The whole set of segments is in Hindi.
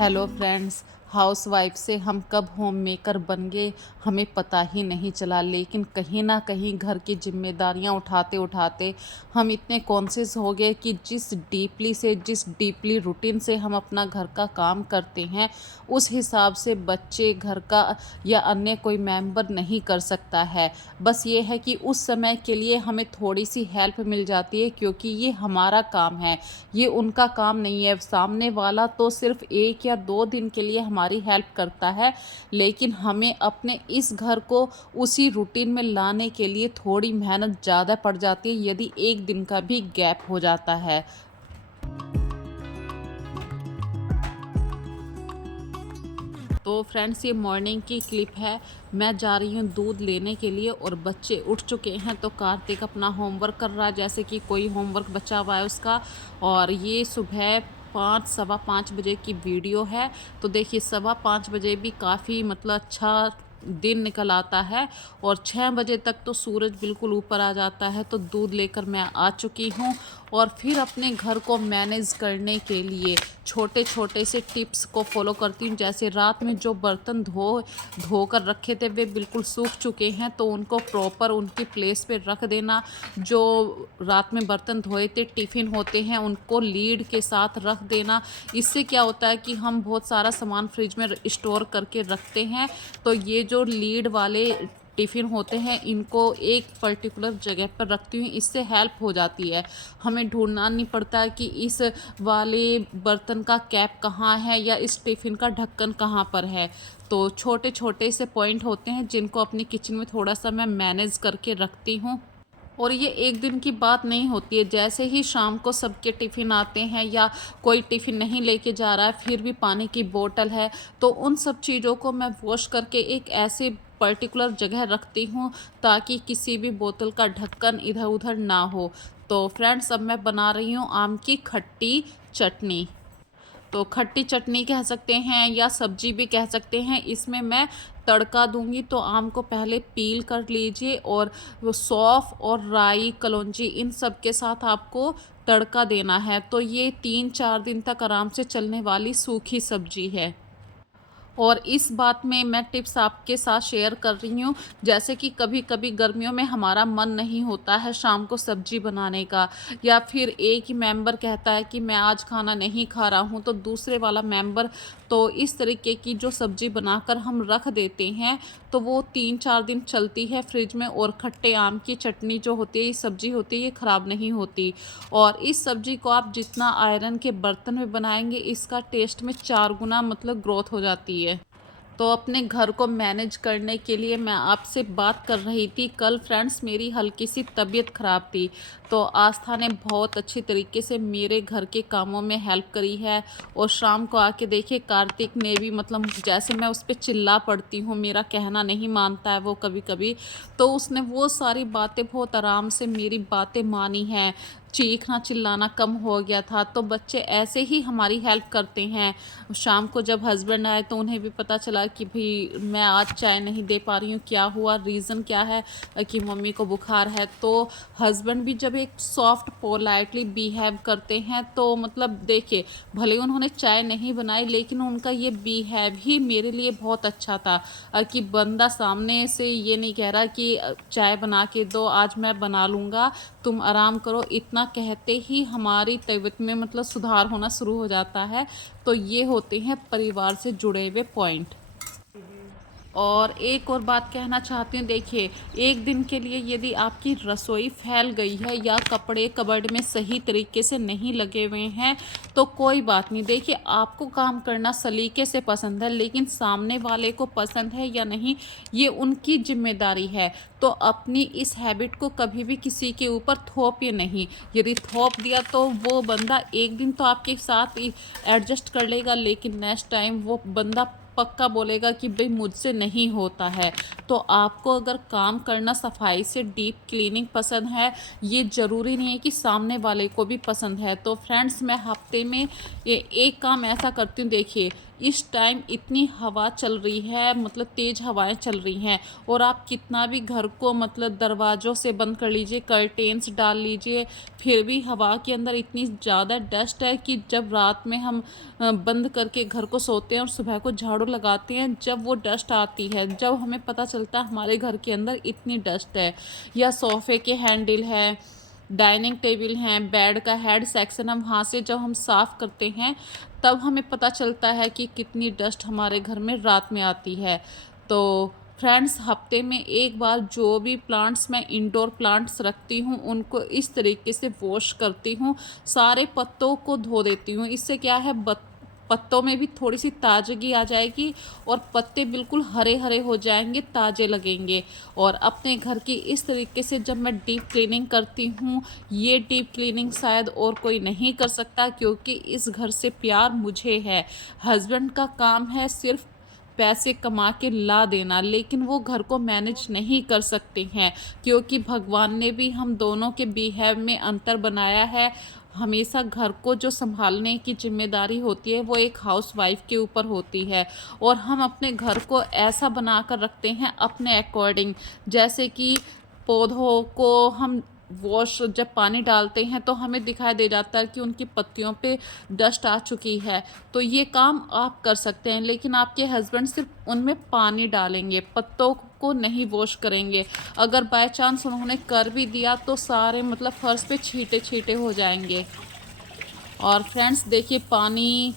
Hello friends. हाउसवाइफ से हम कब होम मेकर बन गए हमें पता ही नहीं चला, लेकिन कहीं ना कहीं घर की जिम्मेदारियां उठाते उठाते हम इतने कॉन्शियस हो गए कि जिस डीपली रूटीन से हम अपना घर का काम करते हैं उस हिसाब से बच्चे घर का या अन्य कोई मेंबर नहीं कर सकता है। बस ये है कि उस समय के लिए हमें थोड़ी सी हेल्प मिल जाती है, क्योंकि ये हमारा काम है, ये उनका काम नहीं है। सामने वाला तो सिर्फ 1 या 2 दिन के लिए हमारी हेल्प करता है, लेकिन हमें अपने इस घर को उसी रूटीन में लाने के लिए थोड़ी मेहनत ज़्यादा पड़ जाती है यदि 1 दिन का भी गैप हो जाता है। तो फ्रेंड्स, ये मॉर्निंग की क्लिप है। मैं जा रही हूँ दूध लेने के लिए और बच्चे उठ चुके हैं। तो कार्तिक अपना होमवर्क कर रहा है, जैसे कि कोई होमवर्क बचा हुआ है उसका। और ये सुबह 5 सवा 5 बजे की वीडियो है। तो देखिए 5:15 बजे भी काफ़ी मतलब अच्छा दिन निकल आता है और 6 बजे तक तो सूरज बिल्कुल ऊपर आ जाता है। तो दूध लेकर मैं आ चुकी हूँ और फिर अपने घर को मैनेज करने के लिए छोटे छोटे से टिप्स को फॉलो करती हूँ। जैसे रात में जो बर्तन धोकर रखे थे वे बिल्कुल सूख चुके हैं, तो उनको प्रॉपर उनकी प्लेस पे रख देना। जो रात में बर्तन धोए थे टिफ़िन होते हैं उनको लीड के साथ रख देना। इससे क्या होता है कि हम बहुत सारा सामान फ्रिज में स्टोर करके रखते हैं, तो ये जो लीड वाले टिफ़िन होते हैं इनको एक पर्टिकुलर जगह पर रखती हूँ। इससे हेल्प हो जाती है, हमें ढूंढना नहीं पड़ता कि इस वाले बर्तन का कैप कहाँ है या इस टिफ़िन का ढक्कन कहाँ पर है। तो छोटे छोटे से पॉइंट होते हैं जिनको अपनी किचन में थोड़ा सा मैं मैनेज करके रखती हूँ। और ये 1 दिन की बात नहीं होती है। जैसे ही शाम को सबके टिफ़िन आते हैं या कोई टिफ़िन नहीं लेके जा रहा है, फिर भी पानी की बोतल है, तो उन सब चीज़ों को मैं वॉश करके एक ऐसे पर्टिकुलर जगह रखती हूँ ताकि किसी भी बोतल का ढक्कन इधर उधर ना हो। तो फ्रेंड्स, अब मैं बना रही हूँ आम की खट्टी चटनी। तो खट्टी चटनी कह सकते हैं या सब्जी भी कह सकते हैं। इसमें मैं तड़का दूंगी। तो आम को पहले पील कर लीजिए और वो सौंफ और राई कलौंजी इन सब के साथ आपको तड़का देना है। तो ये 3-4 दिन तक आराम से चलने वाली सूखी सब्जी है। और इस बात में मैं टिप्स आपके साथ शेयर कर रही हूँ, जैसे कि कभी-कभी गर्मियों में हमारा मन नहीं होता है शाम को सब्जी बनाने का, या फिर एक ही मेंबर कहता है कि मैं आज खाना नहीं खा रहा हूँ, तो दूसरे वाला मेंबर तो इस तरीके की जो सब्जी बनाकर हम रख देते हैं, तो वो 3-4 दिन चलती है फ्रिज में। और खट्टे आम की चटनी जो होती है, ये सब्जी होती है, ये ख़राब नहीं होती। और इस सब्जी को आप जितना आयरन के बर्तन में बनाएंगे, इसका टेस्ट में 4 गुना मतलब ग्रोथ हो जाती है। तो अपने घर को मैनेज करने के लिए मैं आपसे बात कर रही थी। कल फ्रेंड्स मेरी हल्की सी तबीयत ख़राब थी, तो आस्था ने बहुत अच्छी तरीके से मेरे घर के कामों में हेल्प करी है। और शाम को आके देखिए कार्तिक ने भी मतलब जैसे मैं उस पर चिल्ला पड़ती हूँ, मेरा कहना नहीं मानता है वो कभी कभी, तो उसने वो सारी बातें बहुत आराम से मेरी बातें मानी हैं। चीखना चिल्लाना कम हो गया था। तो बच्चे ऐसे ही हमारी हेल्प करते हैं। शाम को जब हस्बैंड आए तो उन्हें भी पता चला कि भाई मैं आज चाय नहीं दे पा रही हूँ, क्या हुआ, रीज़न क्या है, कि मम्मी को बुखार है। तो हस्बैंड भी जब एक सॉफ्ट पोलाइटली बिहेव करते हैं, तो मतलब देखिए भले उन्होंने चाय नहीं बनाई, लेकिन उनका ये बिहेव ही मेरे लिए बहुत अच्छा था। कि बंदा सामने से ये नहीं कह रहा कि चाय बना के दो, आज मैं बना लूँगा, तुम आराम करो, इतना कहते ही हमारी तबीयत में मतलब सुधार होना शुरू हो जाता है। तो ये होते हैं परिवार से जुड़े हुए पॉइंट। और एक और बात कहना चाहती हूँ, देखिए 1 दिन के लिए यदि आपकी रसोई फैल गई है या कपड़े कबर्ड में सही तरीके से नहीं लगे हुए हैं, तो कोई बात नहीं। देखिए आपको काम करना सलीके से पसंद है, लेकिन सामने वाले को पसंद है या नहीं, ये उनकी जिम्मेदारी है। तो अपनी इस हैबिट को कभी भी किसी के ऊपर थोपिए नहीं। यदि थोप दिया तो वो बंदा 1 दिन तो आपके साथ एडजस्ट कर लेगा, लेकिन नेक्स्ट टाइम वो बंदा पक्का बोलेगा कि भाई मुझसे नहीं होता है। तो आपको अगर काम करना सफाई से डीप क्लीनिंग पसंद है, ये ज़रूरी नहीं है कि सामने वाले को भी पसंद है। तो फ्रेंड्स, मैं हफ्ते में एक काम ऐसा करती हूँ, देखिए इस टाइम इतनी हवा चल रही है, मतलब तेज़ हवाएं चल रही हैं, और आप कितना भी घर को मतलब दरवाज़ों से बंद कर लीजिए, कर्टेन्स डाल लीजिए, फिर भी हवा के अंदर इतनी ज़्यादा डस्ट है कि जब रात में हम बंद करके घर को सोते हैं और सुबह को झाड़ू लगाते हैं, जब वो डस्ट आती है, जब हमें पता चलता है हमारे घर के अंदर इतनी डस्ट है। या सोफ़े के हैंडल है, डाइनिंग टेबल हैं, बेड का हेड सेक्शन है, वहाँ से जब हम साफ़ करते हैं तब हमें पता चलता है कि कितनी डस्ट हमारे घर में रात में आती है। तो फ्रेंड्स, हफ्ते में एक बार जो भी प्लांट्स मैं इंडोर प्लांट्स रखती हूँ उनको इस तरीके से वॉश करती हूँ, सारे पत्तों को धो देती हूँ। इससे क्या है, पत्तों में भी थोड़ी सी ताजगी आ जाएगी और पत्ते बिल्कुल हरे हरे हो जाएंगे, ताज़े लगेंगे। और अपने घर की इस तरीके से जब मैं डीप क्लीनिंग करती हूँ, ये डीप क्लीनिंग शायद और कोई नहीं कर सकता, क्योंकि इस घर से प्यार मुझे है। हस्बैंड का काम है सिर्फ पैसे कमा के ला देना, लेकिन वो घर को मैनेज नहीं कर सकते हैं, क्योंकि भगवान ने भी हम दोनों के बिहेव में अंतर बनाया है। हमेशा घर को जो संभालने की जिम्मेदारी होती है वो एक हाउसवाइफ के ऊपर होती है, और हम अपने घर को ऐसा बना कर रखते हैं अपने अकॉर्डिंग। जैसे कि पौधों को हम वॉश जब पानी डालते हैं तो हमें दिखाई दे जाता है कि उनकी पत्तियों पे डस्ट आ चुकी है, तो ये काम आप कर सकते हैं। लेकिन आपके हस्बैंड सिर्फ उनमें पानी डालेंगे, पत्तों को नहीं वॉश करेंगे। अगर बाय चांस उन्होंने कर भी दिया तो सारे मतलब फर्श पे छींटे छींटे हो जाएंगे। और फ्रेंड्स देखिए, पानी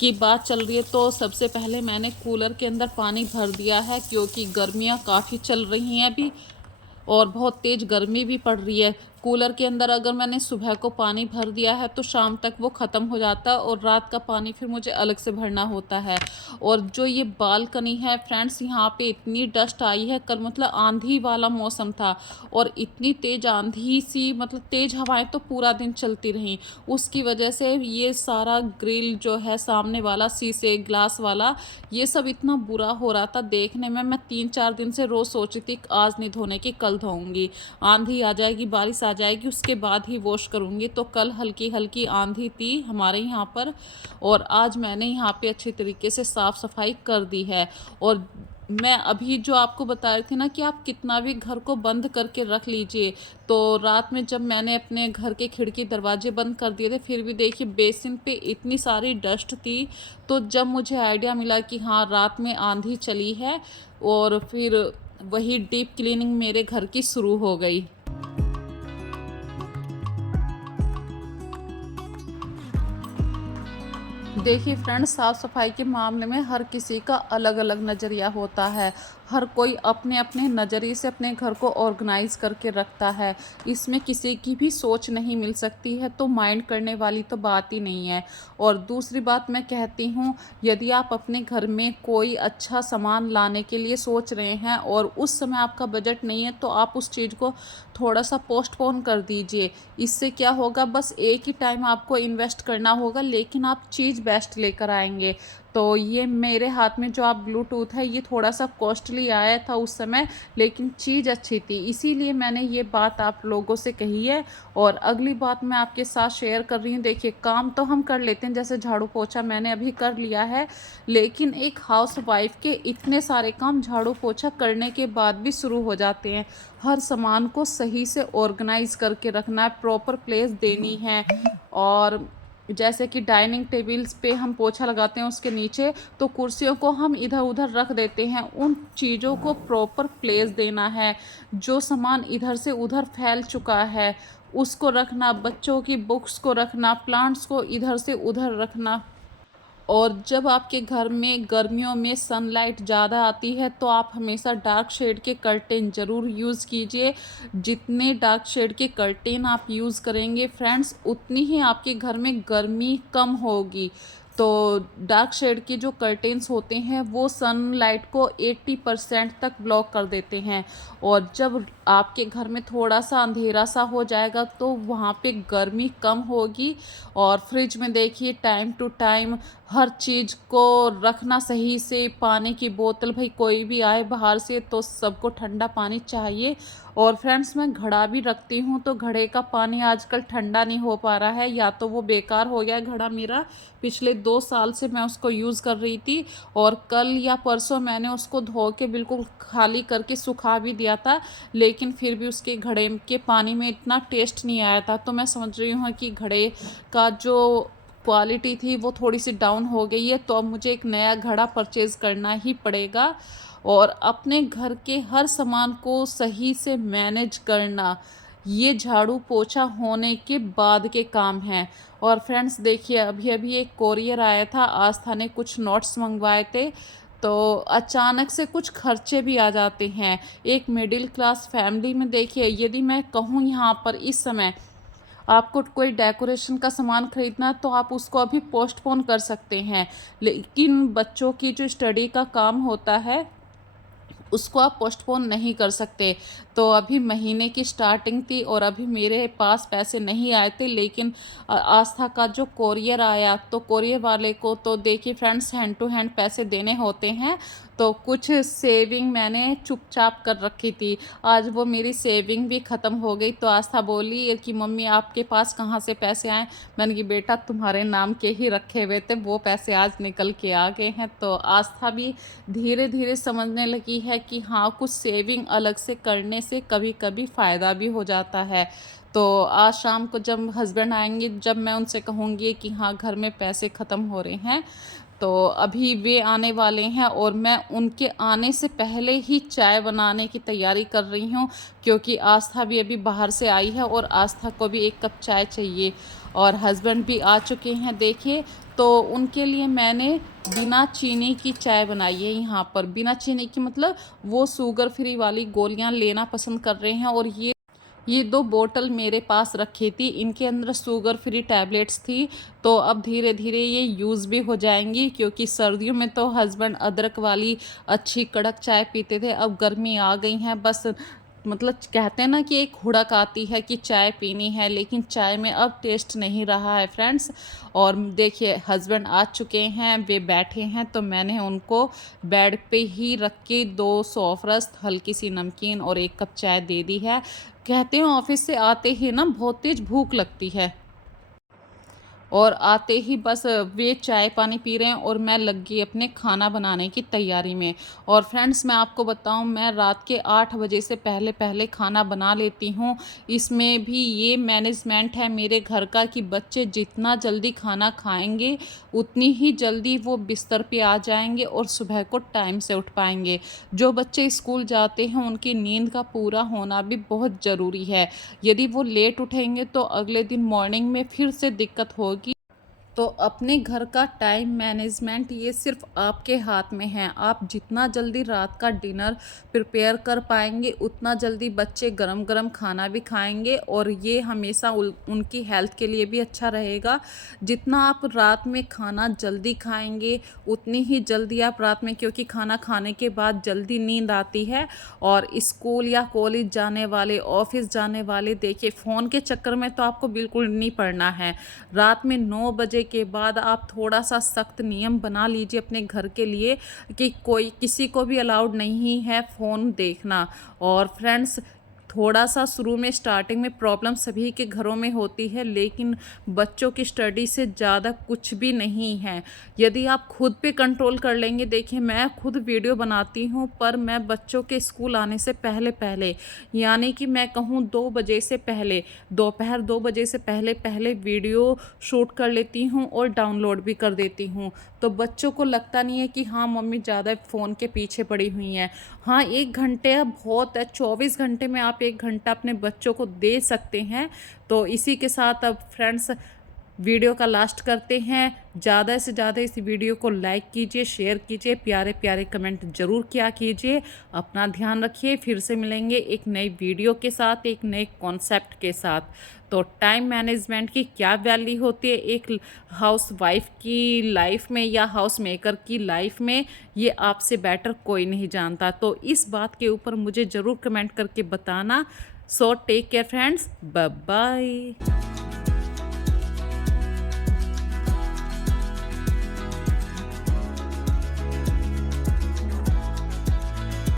की बात चल रही है तो सबसे पहले मैंने कूलर के अंदर पानी भर दिया है, क्योंकि गर्मियाँ काफ़ी चल रही हैं अभी और बहुत तेज़ गर्मी भी पड़ रही है। कूलर के अंदर अगर मैंने सुबह को पानी भर दिया है तो शाम तक वो ख़त्म हो जाता है, और रात का पानी फिर मुझे अलग से भरना होता है। और जो ये बालकनी है फ्रेंड्स, यहाँ पे इतनी डस्ट आई है, कल मतलब आंधी वाला मौसम था और इतनी तेज़ आंधी सी, मतलब तेज़ हवाएं तो पूरा दिन चलती रहीं। उसकी वजह से ये सारा ग्रिल जो है सामने वाला, शीशे ग्लास वाला, ये सब इतना बुरा हो रहा था देखने में। मैं 3-4 दिन से रोज़ सोच रही थी आज नहीं धोने की, कल धोऊंगी, आंधी आ जाएगी, बारिश आ जाएगी, उसके बाद ही वॉश करूंगी। तो कल हल्की हल्की आंधी थी हमारे यहाँ पर, और आज मैंने यहाँ पे अच्छी तरीके से साफ़ सफाई कर दी है। और मैं अभी जो आपको बता रही थी ना कि आप कितना भी घर को बंद करके रख लीजिए, तो रात में जब मैंने अपने घर के खिड़की दरवाजे बंद कर दिए थे फिर भी देखिए बेसिन पे इतनी सारी डस्ट थी। तो जब मुझे आइडिया मिला कि हाँ रात में आंधी चली है, और फिर वही डीप क्लीनिंग मेरे घर की शुरू हो गई। देखिए फ्रेंड्स, साफ़ सफाई के मामले में हर किसी का अलग अलग नज़रिया होता है। हर कोई अपने अपने नज़रिए से अपने घर को ऑर्गेनाइज करके रखता है, इसमें किसी की भी सोच नहीं मिल सकती है, तो माइंड करने वाली तो बात ही नहीं है। और दूसरी बात मैं कहती हूँ, यदि आप अपने घर में कोई अच्छा सामान लाने के लिए सोच रहे हैं और उस समय आपका बजट नहीं है, तो आप उस चीज़ को थोड़ा सा पोस्टपोन कर दीजिए। इससे क्या होगा, बस एक ही टाइम आपको इन्वेस्ट करना होगा, लेकिन आप चीज़ बेस्ट लेकर आएंगे। तो ये मेरे हाथ में जो आप ब्लूटूथ है, ये थोड़ा सा कॉस्टली आया था उस समय, लेकिन चीज़ अच्छी थी, इसीलिए मैंने ये बात आप लोगों से कही है। और अगली बात मैं आपके साथ शेयर कर रही हूँ। देखिए, काम तो हम कर लेते हैं, जैसे झाड़ू पोछा मैंने अभी कर लिया है, लेकिन एक हाउस वाइफ के इतने सारे काम झाड़ू पोछा करने के बाद भी शुरू हो जाते हैं। हर सामान को सही से ऑर्गेनाइज करके रखना है, प्रॉपर प्लेस देनी है। और जैसे कि डाइनिंग टेबल्स पे हम पोछा लगाते हैं उसके नीचे, तो कुर्सियों को हम इधर उधर रख देते हैं, उन चीज़ों को प्रॉपर प्लेस देना है। जो सामान इधर से उधर फैल चुका है उसको रखना, बच्चों की बुक्स को रखना, प्लांट्स को इधर से उधर रखना। और जब आपके घर में गर्मियों में सनलाइट ज़्यादा आती है तो आप हमेशा डार्क शेड के कर्टेन ज़रूर यूज़ कीजिए। जितने डार्क शेड के कर्टेन आप यूज़ करेंगे फ्रेंड्स, उतनी ही आपके घर में गर्मी कम होगी। तो डार्क शेड के जो कर्टेन्स होते हैं वो सनलाइट को 80% तक ब्लॉक कर देते हैं। और जब आपके घर में थोड़ा सा अंधेरा सा हो जाएगा तो वहाँ पे गर्मी कम होगी। और फ्रिज में देखिए टाइम टू टाइम हर चीज़ को रखना सही से। पानी की बोतल, भाई कोई भी आए बाहर से तो सबको ठंडा पानी चाहिए, और फ्रेंड्स मैं घड़ा भी रखती हूँ, तो घड़े का पानी आजकल ठंडा नहीं हो पा रहा है, या तो वो बेकार हो गया है घड़ा मेरा। पिछले 2 साल से मैं उसको यूज़ कर रही थी, और कल या परसों मैंने उसको धो के बिल्कुल खाली करके सुखा भी दिया था, लेकिन फिर भी उसके घड़े के पानी में इतना टेस्ट नहीं आया था। तो मैं समझ रही हूँ कि घड़े का जो क्वालिटी थी वो थोड़ी सी डाउन हो गई है, तो अब मुझे एक नया घड़ा परचेज़ करना ही पड़ेगा। और अपने घर के हर सामान को सही से मैनेज करना, ये झाड़ू पोछा होने के बाद के काम हैं। और फ्रेंड्स देखिए, अभी अभी एक कोरियर आया था, आस्था ने कुछ नोट्स मंगवाए थे, तो अचानक से कुछ खर्चे भी आ जाते हैं एक मिडिल क्लास फैमिली में। देखिए, यदि मैं कहूँ यहाँ पर इस समय आपको कोई डेकोरेशन का सामान खरीदना है, तो आप उसको अभी पोस्टपोन कर सकते हैं, लेकिन बच्चों की जो स्टडी का काम होता है उसको आप पोस्टपोन नहीं कर सकते। तो अभी महीने की स्टार्टिंग थी और अभी मेरे पास पैसे नहीं आए थे, लेकिन आस्था का जो कोरियर आया, तो कोरियर वाले को तो देखिए फ्रेंड्स हैंड टू हैंड पैसे देने होते हैं, तो कुछ सेविंग मैंने चुपचाप कर रखी थी। आज वो मेरी सेविंग भी ख़त्म हो गई, तो आस्था बोली कि मम्मी आपके पास कहाँ से पैसे आए? मैंने कि बेटा तुम्हारे नाम के ही रखे हुए थे, वो पैसे आज निकल के आ गए हैं। तो आस्था भी धीरे धीरे समझने लगी है कि हाँ, कुछ सेविंग अलग से करने से कभी कभी फ़ायदा भी हो जाता है। तो आज शाम को जब हस्बैंड आएंगे, जब मैं उनसे कहूँगी कि हाँ घर में पैसे ख़त्म हो रहे हैं, तो अभी वे आने वाले हैं और मैं उनके आने से पहले ही चाय बनाने की तैयारी कर रही हूँ, क्योंकि आस्था भी अभी बाहर से आई है और आस्था को भी एक कप चाय चाहिए। और हस्बैंड भी आ चुके हैं देखिए, तो उनके लिए मैंने बिना चीनी की चाय बनाई है। यहाँ पर बिना चीनी की मतलब वो शुगर फ्री वाली गोलियाँ लेना पसंद कर रहे हैं, और ये 2 बोतल मेरे पास रखी थी, इनके अंदर शुगर फ्री टैबलेट्स थी, तो अब धीरे धीरे ये यूज़ भी हो जाएंगी, क्योंकि सर्दियों में तो हस्बैंड अदरक वाली अच्छी कड़क चाय पीते थे, अब गर्मी आ गई हैं, बस मतलब कहते हैं ना कि एक हुड़क आती है कि चाय पीनी है, लेकिन चाय में अब टेस्ट नहीं रहा है फ्रेंड्स। और देखिए हस्बैंड आ चुके हैं, वे बैठे हैं, तो मैंने उनको बेड पे ही रख के 2 सौंफ रस, हल्की सी नमकीन और 1 कप चाय दे दी है। कहते हैं ऑफिस से आते ही ना बहुत तेज भूख लगती है, और आते ही बस वे चाय पानी पी रहे हैं और मैं लग गई अपने खाना बनाने की तैयारी में। और फ्रेंड्स मैं आपको बताऊं, मैं रात के 8 बजे से पहले पहले खाना बना लेती हूं। इसमें भी ये मैनेजमेंट है मेरे घर का कि बच्चे जितना जल्दी खाना खाएंगे उतनी ही जल्दी वो बिस्तर पे आ जाएंगे और सुबह को टाइम से उठ पाएंगे। जो बच्चे स्कूल जाते हैं उनकी नींद का पूरा होना भी बहुत ज़रूरी है। यदि वो लेट उठेंगे तो अगले दिन मॉर्निंग में फिर से दिक्कत होगी। तो अपने घर का टाइम मैनेजमेंट ये सिर्फ आपके हाथ में है। आप जितना जल्दी रात का डिनर प्रिपेयर कर पाएंगे उतना जल्दी बच्चे गरम गरम खाना भी खाएंगे, और ये हमेशा उनकी हेल्थ के लिए भी अच्छा रहेगा। जितना आप रात में खाना जल्दी खाएंगे उतनी ही जल्दी आप रात में, क्योंकि खाना खाने के बाद जल्दी नींद आती है, और स्कूल या कॉलेज जाने वाले, ऑफिस जाने वाले, देखिए फ़ोन के चक्कर में तो आपको बिल्कुल नहीं पड़ना है। रात में 9 बजे के बाद आप थोड़ा सा सख्त नियम बना लीजिए अपने घर के लिए कि कोई किसी को भी अलाउड नहीं है फ़ोन देखना। और फ्रेंड्स थोड़ा सा शुरू में स्टार्टिंग में प्रॉब्लम सभी के घरों में होती है, लेकिन बच्चों की स्टडी से ज़्यादा कुछ भी नहीं है यदि आप खुद पे कंट्रोल कर लेंगे। देखिए मैं खुद वीडियो बनाती हूँ, पर मैं बच्चों के स्कूल आने से पहले पहले, यानी कि मैं कहूँ 2 बजे से पहले, दोपहर 2 बजे से पहले पहले वीडियो शूट कर लेती हूँ और डाउनलोड भी कर देती हूँ। तो बच्चों को लगता नहीं है कि हाँ मम्मी ज़्यादा फ़ोन के पीछे पड़ी हुई हैं। हाँ 1 घंटे अब बहुत है, 24 घंटे में आप 1 घंटा अपने बच्चों को दे सकते हैं। तो इसी के साथ अब फ्रेंड्स वीडियो का लास्ट करते हैं। ज़्यादा से ज़्यादा इस वीडियो को लाइक कीजिए, शेयर कीजिए, प्यारे प्यारे कमेंट ज़रूर किया कीजिए। अपना ध्यान रखिए, फिर से मिलेंगे एक नई वीडियो के साथ, एक नए कॉन्सेप्ट के साथ। तो टाइम मैनेजमेंट की क्या वैल्यू होती है एक हाउस वाइफ की लाइफ में या हाउस मेकर की लाइफ में, ये आपसे बेटर कोई नहीं जानता। तो इस बात के ऊपर मुझे ज़रूर कमेंट करके बताना। So take care friends, bye bye.